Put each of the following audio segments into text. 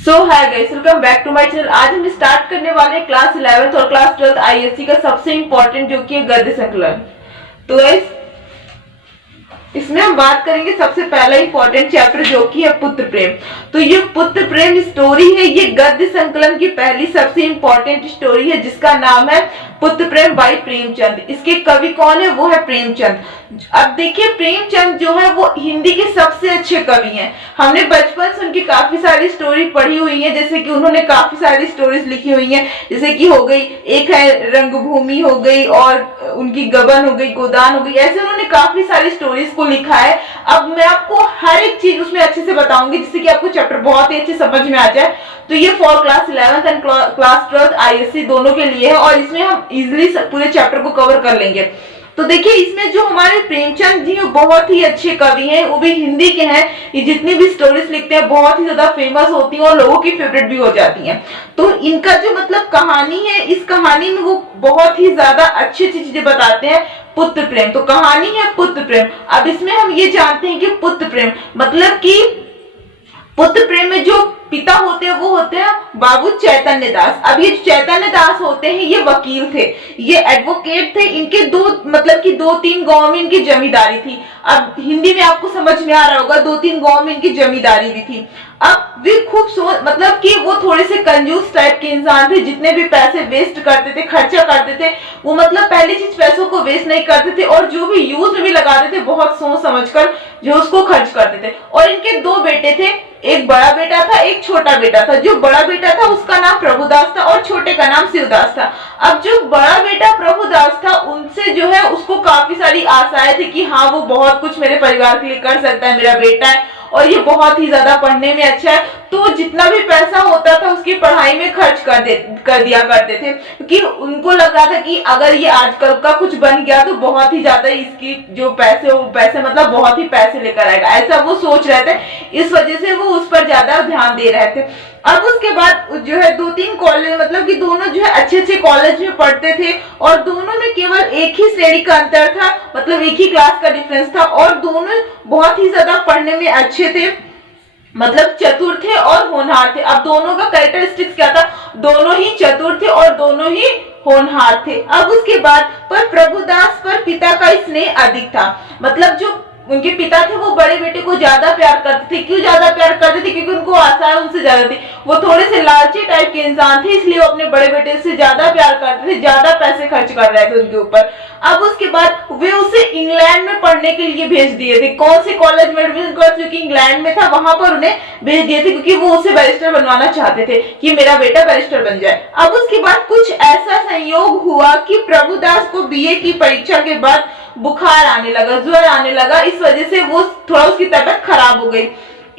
So hi guys, welcome back to my channel. आज हम start करने वाले हैं क्लास 11th और क्लास 12th आईएससी का सबसे इंपॉर्टेंट जो कि है गद्य संकलन। तो गाइस इसमें हम बात करेंगे सबसे पहला इंपॉर्टेंट चैप्टर जो कि है पुत्र प्रेम। तो ये पुत्र प्रेम स्टोरी है, ये गद्य संकलन की पहली सबसे इंपॉर्टेंट स्टोरी है जिसका नाम है पुत्र प्रेम बाई प्रेमचंद। इसके कवि कौन है? वो है प्रेमचंद। अब देखिए प्रेमचंद जो है वो हिंदी के सबसे अच्छे कवि हैं। हमने बचपन से उनकी काफी सारी स्टोरी पढ़ी हुई है, जैसे कि उन्होंने काफी सारी स्टोरीज लिखी हुई हैं, जैसे कि हो गई एक है रंगभूमि हो गई और उनकी गबन हो गई, गोदान हो गई, ऐसे उन्होंने काफी सारी स्टोरीज को लिखा है। अब मैं आपको हर एक चीज उसमें अच्छे से बताऊंगी जिससे कि आपको चैप्टर बहुत ही अच्छे समझ में आ जाए। तो ये for class 11th and class 12th ISC दोनों के लिए है और इसमें हम इजिली पूरे चैप्टर को कवर कर लेंगे। तो देखिए इसमें जो हमारे प्रेमचंद जी बहुत ही अच्छे कवि हैं, वो भी हिंदी के हैं। ये जितनी भी स्टोरीज लिखते हैं बहुत ही ज्यादा फेमस होती हैं और लोगों की फेवरेट भी हो जाती हैं। तो इनका जो मतलब कहानी है, इस कहानी में वो बहुत ही ज्यादा अच्छी अच्छी चीजें बताते हैं। पुत्र प्रेम, तो कहानी है पुत्र प्रेम। अब इसमें हम ये जानते हैं कि पुत्र प्रेम मतलब कि पुत्र प्रेम में जो पिता होते हैं वो होते हैं बाबू चैतन्य दास। अब ये चैतन्य दास होते हैं, ये वकील थे, ये एडवोकेट थे। इनके दो मतलब कि 2-3 गांव में इनकी जमींदारी थी। अब हिंदी में आपको समझ में आ रहा होगा, 2-3 गांव में इनकी जमींदारी भी थी। अब वे खूब मतलब कि वो थोड़े से कंजूस टाइप के इंसान थे। जितने भी पैसे वेस्ट करते थे, खर्चा करते थे, वो मतलब पहली चीज पैसों को वेस्ट नहीं करते थे और जो भी यूज में भी लगाते थे बहुत सोच समझकर जो उसको खर्च करते थे। और इनके 2 बेटे थे, एक बड़ा बेटा था, एक छोटा बेटा था। जो बड़ा बेटा था उसका नाम प्रभुदास था और छोटे का नाम शिवदास था। अब जो बड़ा बेटा प्रभुदास था उनसे जो है उसको काफी सारी आशाएं थी कि हाँ वो बहुत कुछ मेरे परिवार के लिए कर सकता है, मेरा बेटा है और ये बहुत ही ज्यादा पढ़ने में अच्छा है। तो जितना भी पैसा होता था उसकी पढ़ाई में खर्च कर दिया करते थे, क्योंकि उनको लग रहा था कि अगर ये आजकल का कुछ बन गया तो बहुत ही ज्यादा इसकी जो पैसे मतलब बहुत ही पैसे लेकर आएगा, ऐसा वो सोच रहे थे। इस वजह से वो उस पर ज्यादा ध्यान दे रहे थे। अब उसके बाद जो है 2-3 कॉलेज मतलब कि दोनों जो है अच्छे अच्छे कॉलेज में पढ़ते थे और दोनों में केवल एक ही श्रेणी का अंतर था, मतलब एक ही क्लास का डिफरेंस था और दोनों बहुत ही ज्यादा पढ़ने में अच्छे थे, मतलब चतुर थे और होनहार थे। अब दोनों का कैरेक्टरिस्टिक्स क्या था? दोनों ही चतुर थे और दोनों ही होनहार थे। अब उसके बाद पर प्रभुदास पर पिता का स्नेह अधिक था, मतलब जो उनके पिता थे वो बड़े बेटे को ज्यादा प्यार करते थे। क्यों ज्यादा प्यार करते थे? क्योंकि उनको आशाएं उनसे ज्यादा थी। वो थोड़े से लालची टाइप के इंसान थे, इसलिए वो अपने बड़े बेटे से ज्यादा प्यार करते थे, ज्यादा पैसे खर्च कर रहे थे उनके ऊपर। अब उसके बाद वे उसे इंग्लैंड में पढ़ने के लिए भेज दिए थे। कौन से कॉलेज में एडमिशन कर, जो कि इंग्लैंड में था, वहां पर उन्हें भेज दिए थे क्योंकि वो उसे बैरिस्टर बनवाना चाहते थे कि मेरा बेटा बैरिस्टर बन जाए। अब उसके बाद कुछ ऐसा संयोग हुआ कि प्रभुदास को बीए की परीक्षा के बाद बुखार आने लगा, ज्वर आने लगा। इस वजह से वो थोड़ा उसकी तबीयत खराब हो गई।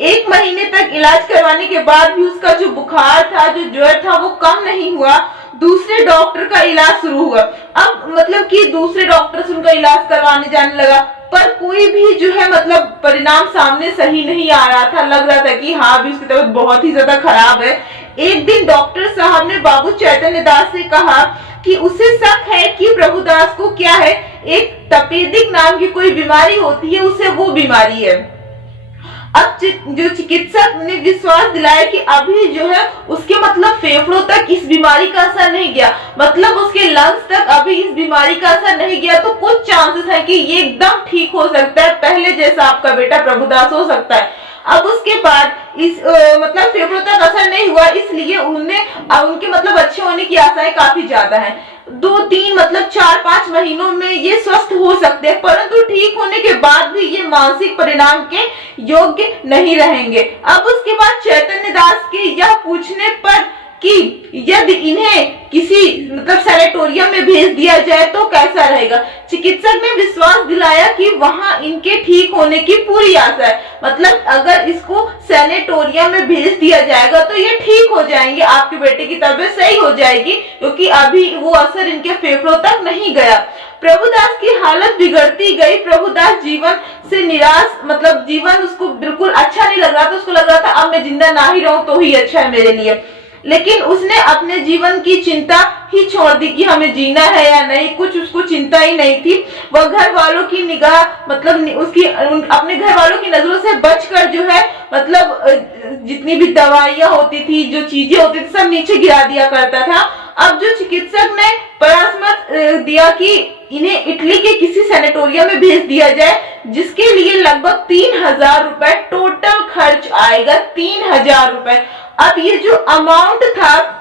1 महीने तक इलाज करवाने के बाद भी उसका जो बुखार था, जो ज्वर था, वो कम नहीं हुआ। दूसरे डॉक्टर का इलाज शुरू हुआ। अब मतलब कि दूसरे डॉक्टर से उनका इलाज करवाने जाने लगा, पर कोई भी जो है मतलब परिणाम सामने सही नहीं आ रहा था। लग रहा था कि हाँ अभी उसकी तबीयत बहुत ही ज्यादा खराब है। एक दिन डॉक्टर साहब ने बाबू चैतन्य दास से कहा कि उसे शक है कि प्रभुदास को क्या है, एक तपेदिक नाम की कोई बीमारी होती है, उसे वो बीमारी है। अब जो चिकित्सक ने विश्वास दिलाया कि अभी जो है उसके मतलब फेफड़ों तक इस बीमारी का असर नहीं गया, मतलब उसके लंग्स तक अभी इस बीमारी का असर नहीं गया, तो कुछ चांसेस है कि ये एकदम ठीक हो सकता है, पहले जैसा आपका बेटा प्रभुदास हो सकता है। अब उसके बाद इस मतलब फेफड़ों तक असर नहीं हुआ, इसलिए उनके मतलब अच्छे होने की आशाएं काफी ज्यादा है। 2-3 मतलब 4-5 महीनों में ये स्वस्थ हो सकते हैं, परंतु ठीक होने के बाद भी ये मानसिक परिणाम के योग्य नहीं रहेंगे। अब उसके बाद चैतन्य दास के यह पूछने पर कि यदि इन्हें किसी मतलब सैनेटोरियम में भेज दिया जाए तो कैसा रहेगा, चिकित्सक ने विश्वास दिलाया कि वहां इनके ठीक होने की पूरी आशा है। मतलब अगर इसको सैनेटोरियम में भेज दिया जाएगा तो ये ठीक हो जाएंगे, आपके बेटे की तबीयत सही हो जाएगी, क्योंकि अभी वो असर इनके फेफड़ों तक नहीं गया। प्रभुदास की हालत बिगड़ती गई। प्रभुदास जीवन से निराश, मतलब जीवन उसको बिल्कुल अच्छा नहीं लग रहा था। उसको लग रहा था अब मैं जिंदा ना ही रहूं तो ही अच्छा है मेरे लिए। लेकिन उसने अपने जीवन की चिंता ही छोड़ दी कि हमें जीना है या नहीं, कुछ उसको चिंता ही नहीं थी। वह घर वालों की निगाह मतलब उसकी अपने घर वालों की नजरों से बचकर जो है मतलब जितनी भी दवाइयां होती थी, जो चीजें होती थी, सब नीचे गिरा दिया करता था। अब जो चिकित्सक ने परामर्श दिया कि इन्हें इटली के किसी सैनिटोरियम में भेज दिया जाए, जिसके लिए लगभग 3000 रुपए टोटल खर्च आएगा, 3000 रुपए। अब ये जो अमाउंट था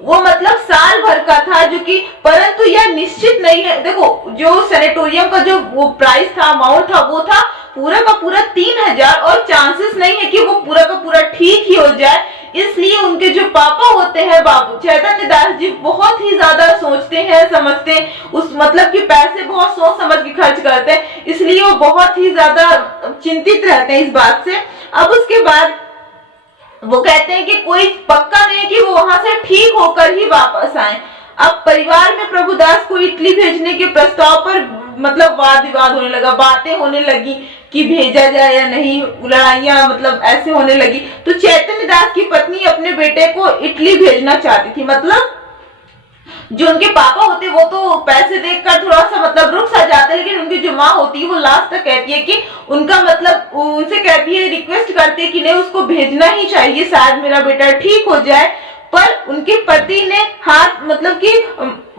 वो मतलब साल भर का था, जो कि परंतु यह निश्चित नहीं है। देखो जो सैनिटोरियम का जो वो प्राइस था, अमाउंट था, वो था पूरा का पूरा 3000 और चांसेस नहीं है कि वो पूरा का पूरा ठीक ही हो जाए। इसलिए उनके जो पापा होते हैं बाबू चैतन्य दास जी, बहुत ही ज्यादा सोचते हैं, समझते हैं, उस मतलब कि पैसे बहुत सोच समझ के खर्च करते हैं, इसलिए वो बहुत ही ज्यादा चिंतित रहते हैं इस बात से। अब उसके बाद वो कहते हैं कि कोई पक्का नहीं कि वो वहां से ठीक होकर ही वापस आए। अब परिवार में प्रभुदास को इटली भेजने के प्रस्ताव पर मतलब वाद विवाद होने लगा, बातें होने लगी कि भेजा जाए या नहीं, लड़ाइयां मतलब ऐसे होने लगी। तो चैतन्य दास की पत्नी अपने बेटे को इटली भेजना चाहती थी। मतलब जो उनके पापा होते वो तो पैसे देखकर थोड़ा सा मतलब रुक सा जाते, लेकिन उनकी जो माँ होती है वो लास्ट तक कहती है कि उनका मतलब उनसे कहती है, रिक्वेस्ट करती है कि नहीं उसको भेजना ही चाहिए, शायद मेरा बेटा ठीक हो जाए। पर उनके पति ने हाथ मतलब कि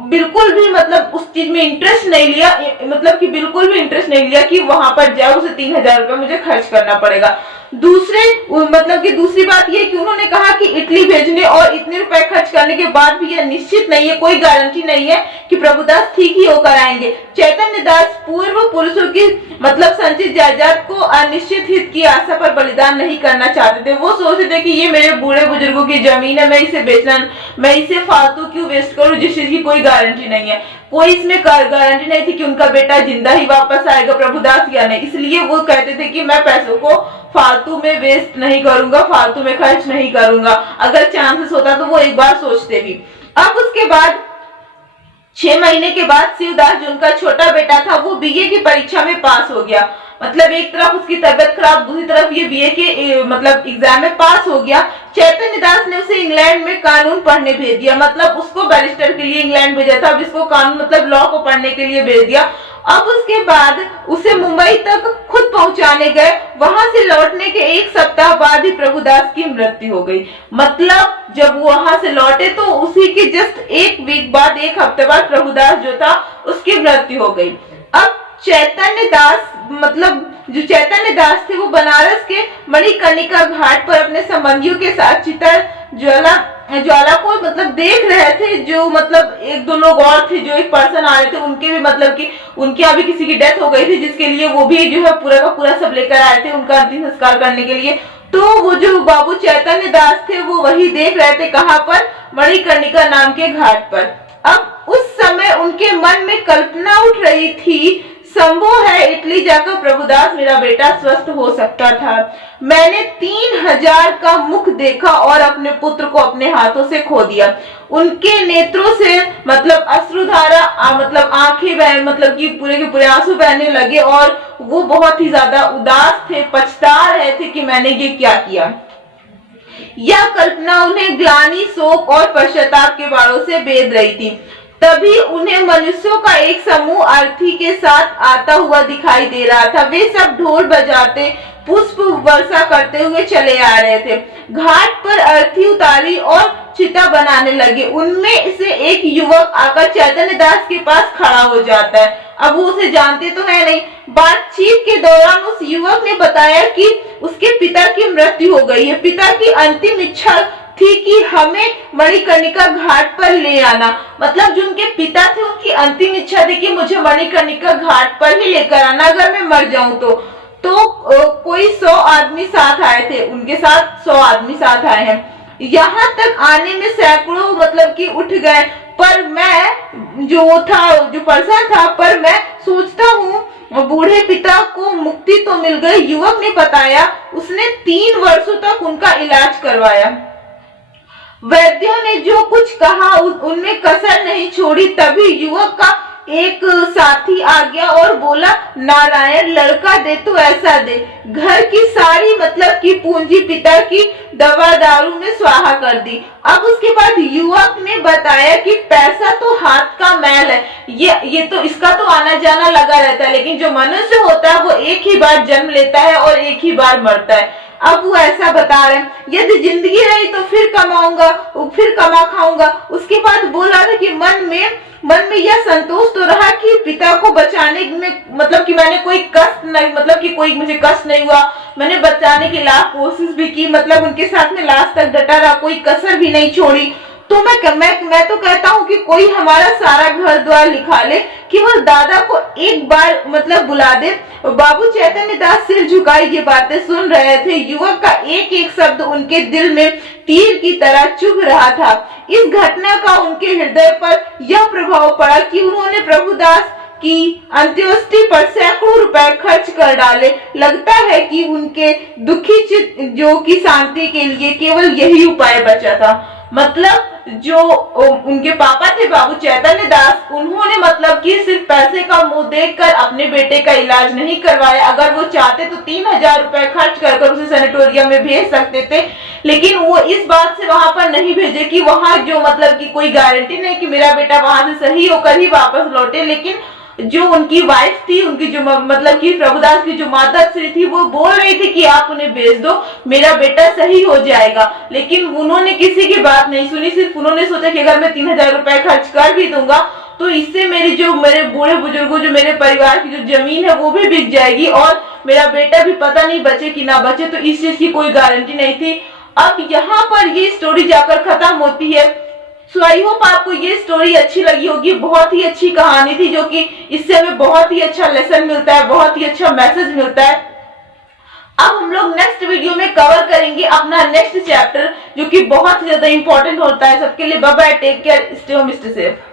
बिल्कुल भी मतलब उस चीज में इंटरेस्ट नहीं लिया, मतलब कि बिल्कुल भी इंटरेस्ट नहीं लिया कि वहां पर जाए, उसे 3000 रुपए मुझे खर्च करना पड़ेगा। दूसरे मतलब कि दूसरी बात यह कि उन्होंने कहा कि इटली भेजने और इतने रुपए खर्च करने के बाद भी यह निश्चित नहीं है, कोई गारंटी नहीं है कि प्रभुदास ठीक ही होकर आएंगे। चैतन्य दास पूर्व पुरुषों की मतलब संचित जायदाद को अनिश्चित हित की आशा पर बलिदान नहीं करना चाहते थे। वो सोचते थे कि ये मेरे बूढ़े बुजुर्गों की जमीन है, मैं इसे बेचना, मैं इसे फालतू क्यों वेस्ट करूं जिस चीज की कोई गारंटी नहीं है। कोई इसमें गारंटी नहीं थी कि उनका बेटा जिंदा ही वापस आएगा प्रभुदास या नहीं, इसलिए वो कहते थे कि मैं पैसों को फालतू में वेस्ट नहीं करूंगा, फालतू में खर्च नहीं करूंगा। अगर चांसेस होता तो वो एक बार सोचते भी। अब उसके बाद 6 महीने के बाद शिवदास जो उनका छोटा बेटा था वो बीए की परीक्षा में पास हो गया। मतलब एक तरफ उसकी तबियत खराब, दूसरी तरफ ये बीए के मतलब एग्जाम में पास हो गया। चैतन्य दास ने उसे इंग्लैंड में कानून पढ़ने भेज दिया, मतलब उसको बैरिस्टर के लिए इंग्लैंड भेजा था, अब इसको कानून मतलब लॉ को पढ़ने के लिए भेज दिया। अब उसके बाद उसे मुंबई तक खुद पहुंचाने गए। वहां से लौटने के 1 सप्ताह बाद ही प्रभुदास की मृत्यु हो गई। मतलब जब वो वहां से लौटे तो उसी के जस्ट 1 वीक बाद, 1 हफ्ते बाद प्रभुदास जो था उसकी मृत्यु हो गई। अब चैतन्य दास मतलब जो चैतन्य दास थे वो बनारस के मणिकर्णिका घाट पर अपने संबंधियों के साथ चितर ज्वाला को मतलब देख रहे थे। जो मतलब 1-2 लोग और थे, जो एक पर्सन आ रहे थे, उनके भी मतलब कि उनके यहाँ भी किसी की डेथ हो गई थी, जिसके लिए वो भी जो है पूरा का पूरा सब लेकर आए थे उनका अंतिम संस्कार करने के लिए। तो वो जो बाबू चैतन्य दास थे वो वही देख रहे थे, कहाँ पर, मणिकर्णिका नाम के घाट पर। अब उस समय उनके मन में कल्पना उठ रही थी, संभव है इटली जाकर प्रभुदास मेरा बेटा स्वस्थ हो सकता था। मैंने 3000 का मुख देखा और अपने पुत्र को अपने हाथों से खो दिया। उनके नेत्रों से मतलब अश्रुधारा मतलब आंखें बह मतलब कि पूरे के पूरे आंसू बहने लगे और वो बहुत ही ज्यादा उदास थे, पछता रहे थे कि मैंने ये क्या किया। यह कल्पना उन्हें ग्लानि, शोक और पश्चाताप के बाणों से बेध रही थी। तभी उन्हें मनुष्यों का एक समूह अर्थी के साथ आता हुआ दिखाई दे रहा था। वे सब ढोल बजाते, पुष्प वर्षा करते हुए चले आ रहे थे। घाट पर अर्थी उतारी और चिता बनाने लगे। उनमें से एक युवक आकर चैतन्य दास के पास खड़ा हो जाता है। अब वो उसे जानते तो है नहीं। बातचीत के दौरान उस युवक ने बताया कि उसके पिता की मृत्यु हो गई है। पिता की अंतिम इच्छा थी कि हमें मणिकर्णिका घाट पर ले आना। मतलब जो उनके पिता थे उनकी अंतिम इच्छा थी कि मुझे मणिकर्णिका घाट पर ही लेकर आना अगर मैं मर जाऊं तो। कोई 100 आदमी साथ आए थे, उनके साथ 100 आदमी साथ आए हैं। यहाँ तक आने में सैकड़ों मतलब कि उठ गए, पर मैं जो पर्सन था, पर मैं सोचता हूँ बूढ़े पिता को मुक्ति तो मिल गई। युवक ने बताया उसने 3 वर्षों तक उनका इलाज करवाया। वैद्यों ने जो कुछ कहा उनमें कसर नहीं छोड़ी। तभी युवक का एक साथी आ गया और बोला, नारायण लड़का दे तो ऐसा दे, घर की सारी मतलब की पूंजी पिता की दवा दारू में स्वाहा कर दी। अब उसके बाद युवक ने बताया कि पैसा तो हाथ का मैल है, ये तो इसका तो आना जाना लगा रहता है, लेकिन जो मनुष्य होता है वो एक ही बार जन्म लेता है और एक ही बार मरता है। अब वो ऐसा बता रहे हैं, यदि जिंदगी रही तो फिर कमाऊंगा, फिर कमा खाऊंगा। उसके बाद बोला था कि मन में यह संतोष तो रहा कि पिता को बचाने में मतलब कि मैंने कोई कष्ट नहीं, मतलब कि कोई मुझे कष्ट नहीं हुआ, मैंने बचाने की लाख कोशिश भी की, मतलब उनके साथ में लास्ट तक डटा रहा, कोई कसर भी नहीं छोड़ी। तो मैं तो कहता हूँ कि कोई हमारा सारा घर द्वार लिखा ले, केवल दादा को एक बार मतलब बुला दे। बाबू चैतन्य दास सिर झुकाए ये बातें सुन रहे थे। युवक का एक एक शब्द उनके दिल में तीर की तरह चुभ रहा था। इस घटना का उनके हृदय पर यह प्रभाव पड़ा कि उन्होंने प्रभुदास की अंत्येष्टि पर सैकड़ों रुपए खर्च कर डाले। लगता है कि उनके दुखी चित्त जो की शांति के लिए केवल यही उपाय बचा था। मतलब जो उनके पापा थे बाबू चैतन्य दास, उन्होंने मतलब कि सिर्फ पैसे का मुंह देखकर अपने बेटे का इलाज नहीं करवाया। अगर वो चाहते तो 3000 रुपए खर्च कर उसे सैनिटोरियम में भेज सकते थे, लेकिन वो इस बात से वहां पर नहीं भेजे कि वहां जो मतलब कि कोई गारंटी नहीं कि मेरा बेटा वहां से सही होकर ही वापस लौटे। लेकिन जो उनकी वाइफ थी, उनकी जो मतलब कि प्रभुदास की जो माता श्री थी, वो बोल रही थी कि आप उन्हें भेज दो, मेरा बेटा सही हो जाएगा। लेकिन उन्होंने किसी की बात नहीं सुनी, सिर्फ उन्होंने सोचा कि अगर मैं 3000 रुपए खर्च कर भी दूंगा तो इससे मेरे बूढ़े बुजुर्गों, जो मेरे परिवार की जो जमीन है वो भी बिक जाएगी और मेरा बेटा भी पता नहीं बचे कि ना बचे, तो इस चीज की कोई गारंटी नहीं थी। अब यहाँ पर ये स्टोरी जाकर खत्म होती है। सो आई होप आपको ये स्टोरी अच्छी लगी होगी। बहुत ही अच्छी कहानी थी, जो कि इससे हमें बहुत ही अच्छा लेसन मिलता है, बहुत ही अच्छा मैसेज मिलता है। अब हम लोग नेक्स्ट वीडियो में कवर करेंगे अपना नेक्स्ट चैप्टर, जो कि बहुत ही ज्यादा इंपॉर्टेंट होता है सबके लिए। Bye bye, take care, stay home, stay safe.